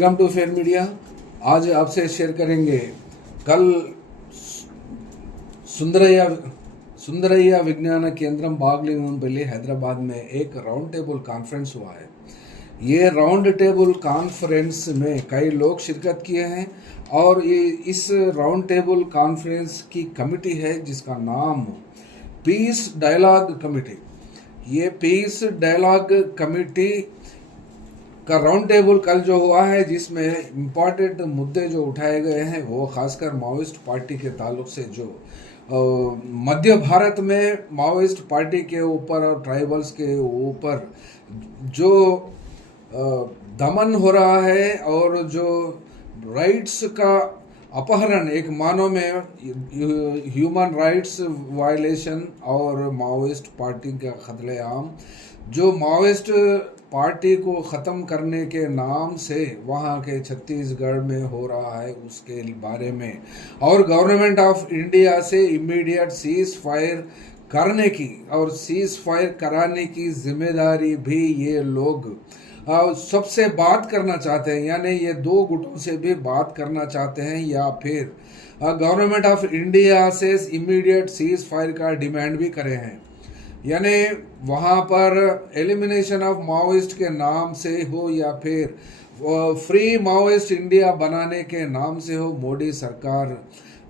Welcome to fair media. आज आपसे share करेंगे कल सुंदरయ్య सुंदरయ్య विज्ञान केंद्रम बागलिंगपल्ली हैदराबाद में एक राउंड टेबल कॉन्फ्रेंस हुआ है। ये राउंड टेबल कॉन्फ्रेंस में कई लोग शिरकत किए हैं और ये इस राउंड टेबल कॉन्फ्रेंस की कमेटी है जिसका नाम पीस डायलॉग कमेटी। ये पीस डायलॉग कमेटी का राउंड टेबल कल जो हुआ है जिसमें इम्पॉर्टेंट मुद्दे जो उठाए गए हैं वो खासकर माओइस्ट पार्टी के ताल्लुक से जो मध्य भारत में माओइस्ट पार्टी के ऊपर और ट्राइबल्स के ऊपर जो दमन हो रहा है और जो राइट्स का अपहरण एक मानव में ह्यूमन राइट्स वायलेशन और माओइस्ट पार्टी का कत्लेआम जो माओइस्ट पार्टी को ख़त्म करने के नाम से वहाँ के छत्तीसगढ़ में हो रहा है उसके बारे में और गवर्नमेंट ऑफ इंडिया से इमीडिएट सीज फायर करने की और सीज फायर कराने की जिम्मेदारी भी ये लोग सबसे बात करना चाहते हैं, यानी ये दो गुटों से भी बात करना चाहते हैं या फिर गवर्नमेंट ऑफ इंडिया से इमीडिएट सीज फायर का डिमांड भी करे हैं। यानी वहाँ पर एलिमिनेशन ऑफ माओइस्ट के नाम से हो या फिर फ्री माओइस्ट इंडिया बनाने के नाम से हो, मोदी सरकार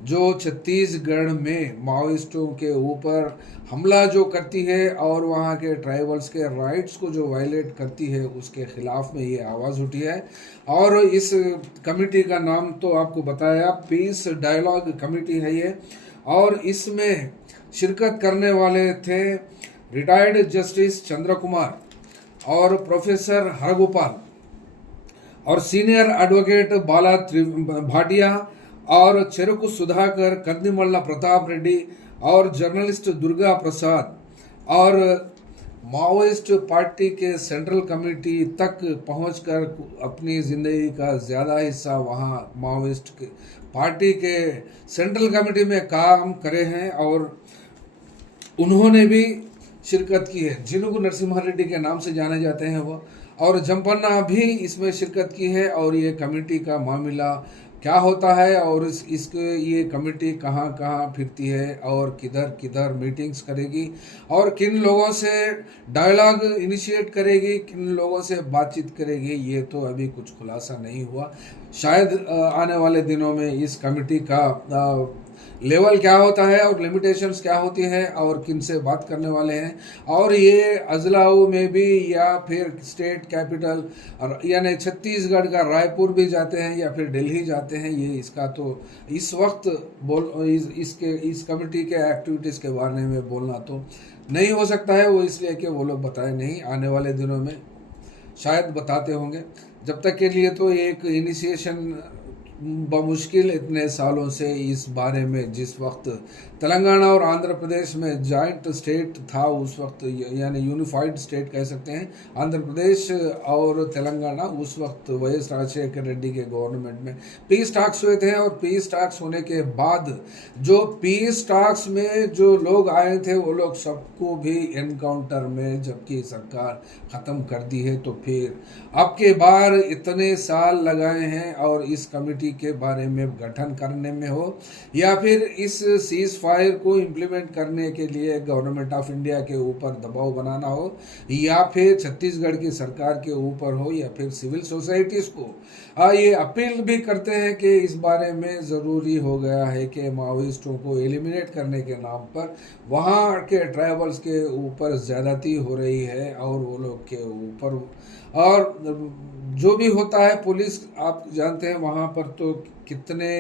जो छत्तीसगढ़ में माओइस्टों के ऊपर हमला जो करती है और वहाँ के ट्राइबल्स के राइट्स को जो वायलेट करती है उसके खिलाफ में ये आवाज़ उठी है। और इस कमेटी का नाम तो आपको बताया पीस डायलॉग कमेटी है ये, और इसमें शिरकत करने वाले थे रिटायर्ड जस्टिस चंद्र कुमार और प्रोफेसर हरगोपाल और सीनियर एडवोकेट बाला भाटिया और चेरुकु सुधाकर, कंदिमल्ला प्रताप रेड्डी और जर्नलिस्ट दुर्गा प्रसाद और माओइस्ट पार्टी के सेंट्रल कमेटी तक पहुंचकर अपनी ज़िंदगी का ज़्यादा हिस्सा वहां माओइस्ट पार्टी के सेंट्रल कमेटी में काम करे हैं और उन्होंने भी शिरकत की है। जिनुगु नरसिम्हा रेड्डी के नाम से जाने जाते हैं वो, और जंपन्ना भी इसमें शिरकत की है। और ये कमेटी का मामला क्या होता है और इसके ये कमेटी कहाँ कहाँ फिरती है और किधर किधर मीटिंग्स करेगी और किन लोगों से डायलॉग इनिशिएट करेगी, किन लोगों से बातचीत करेगी, ये तो अभी कुछ खुलासा नहीं हुआ। शायद आने वाले दिनों में इस कमेटी का लेवल क्या होता है और लिमिटेशंस क्या होती हैं और किन से बात करने वाले हैं, और ये अजलाऊ में भी या फिर स्टेट कैपिटल यानी छत्तीसगढ़ का रायपुर भी जाते हैं या फिर दिल्ली जाते हैं, ये इसका तो इस वक्त इस कमेटी के एक्टिविटीज़ के बारे में बोलना तो नहीं हो सकता है, वो इसलिए कि वो लोग बताए नहीं। आने वाले दिनों में शायद बताते होंगे। जब तक के लिए तो एक इनिशिएशन बमुश्किल इतने सालों से इस बारे में, जिस वक्त तेलंगाना और आंध्र प्रदेश में जॉइंट स्टेट था उस वक्त, यानी यूनिफाइड स्टेट कह सकते हैं, आंध्र प्रदेश और तेलंगाना, उस वक्त वाई.एस. राजशेखर रेड्डी के गवर्नमेंट में पीस टॉक्स हुए थे। और पीस टॉक्स होने के बाद जो पीस टॉक्स में जो लोग आए थे वो लोग सबको भी एनकाउंटर में जबकि सरकार ख़त्म कर दी है। तो फिर अब के बार इतने साल लगाए हैं और इस कमेटी के बारे में गठन करने में हो या फिर इस सीज फायर को इम्प्लीमेंट करने के लिए गवर्नमेंट ऑफ इंडिया के ऊपर दबाव बनाना हो या फिर छत्तीसगढ़ की सरकार के ऊपर हो या फिर सिविल सोसाइटीज़ को, ये अपील भी करते हैं कि इस बारे में ज़रूरी हो गया है कि माओइस्टों को एलिमिनेट करने के नाम पर वहाँ के ट्राइबल्स के ऊपर ज़्यादती हो रही है और वो लोग के ऊपर, और जो भी होता है पुलिस आप जानते हैं वहाँ पर तो कितने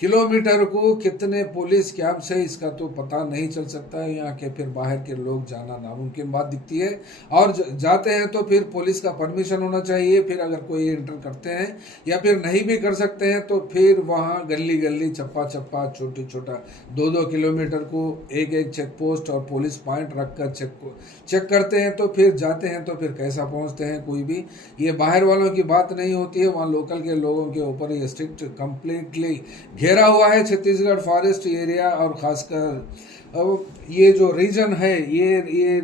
किलोमीटर को कितने पुलिस कैंप से इसका तो पता नहीं चल सकता है। यहाँ के फिर बाहर के लोग जाना नामुमकिन बात दिखती है और जाते हैं तो फिर पुलिस का परमिशन होना चाहिए। फिर अगर कोई एंटर करते हैं या फिर नहीं भी कर सकते हैं तो फिर वहाँ गली गली चप्पा चप्पा छोटी छोटा 2-2 किलोमीटर को एक एक चेक पोस्ट और पुलिस पॉइंट रख कर चेक करते हैं। तो फिर जाते हैं तो फिर कैसा पहुँचते हैं कोई भी, ये बाहर वालों की बात नहीं होती है, वहाँ लोकल के लोगों के ऊपर ये स्ट्रिक्ट कम कंप्लीटली घेरा हुआ है छत्तीसगढ़ फॉरेस्ट एरिया, और खासकर अब ये जो रीजन है ये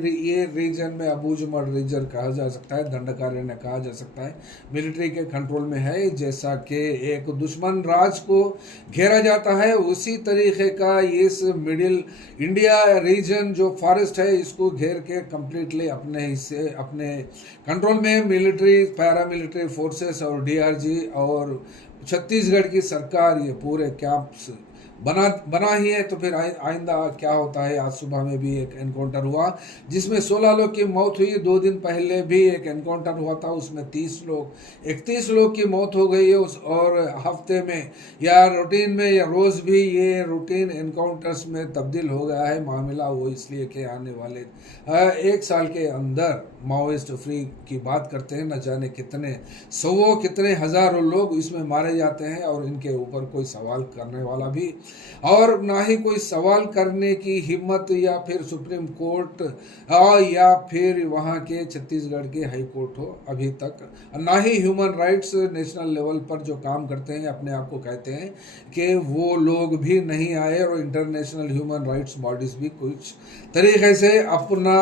रीजन में अबूझमाड़ रीजन कहा जा सकता है, दंडकारण्य कहा जा सकता है, मिलिट्री के कंट्रोल में है। जैसा कि एक दुश्मन राज को घेरा जाता है उसी तरीके का इस मिडिल इंडिया रीजन जो फॉरेस्ट है इसको घेर के कंप्लीटली अपने हिस्से अपने कंट्रोल में मिलिट्री, पैरामिलिट्री फोर्सेस और डीआरजी और छत्तीसगढ़ की सरकार ये पूरे कैंप्स बना ही है। तो फिर आइंदा क्या होता है। आज सुबह में भी एक एनकाउंटर हुआ जिसमें 16 लोग की मौत हुई। 2 दिन पहले भी एक एनकाउंटर हुआ था, उसमें 31 लोग की मौत हो गई है। और हफ्ते में या रूटीन में या रोज़ भी ये रूटीन एनकाउंटर्स में तब्दील हो गया है मामला। वो इसलिए कि आने वाले 1 साल के अंदर माओइस्ट फ्री की बात करते हैं, न जाने कितने हज़ारों लोग इसमें मारे जाते हैं और इनके ऊपर कोई सवाल करने वाला भी और ना ही कोई सवाल करने की हिम्मत या फिर सुप्रीम कोर्ट या फिर वहाँ के छत्तीसगढ़ के हाई कोर्ट हो अभी तक, ना ही ह्यूमन राइट्स नेशनल लेवल पर जो काम करते हैं अपने आप को कहते हैं कि वो लोग भी नहीं आए। और इंटरनेशनल ह्यूमन राइट्स बॉडीज भी कुछ तरीके से अपना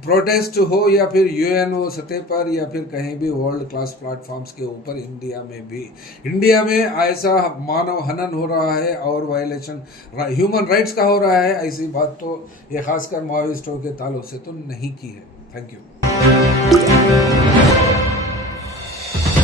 प्रोटेस्ट हो या फिर यूएनओ सतह पर या फिर कहीं भी वर्ल्ड क्लास प्लेटफॉर्म्स के ऊपर इंडिया में ऐसा मानव हनन हो रहा है और वायलेशन ह्यूमन राइट्स का हो रहा है, ऐसी बात तो ये खासकर माओइस्टों के ताल्लुक से तो नहीं की है। Thank you.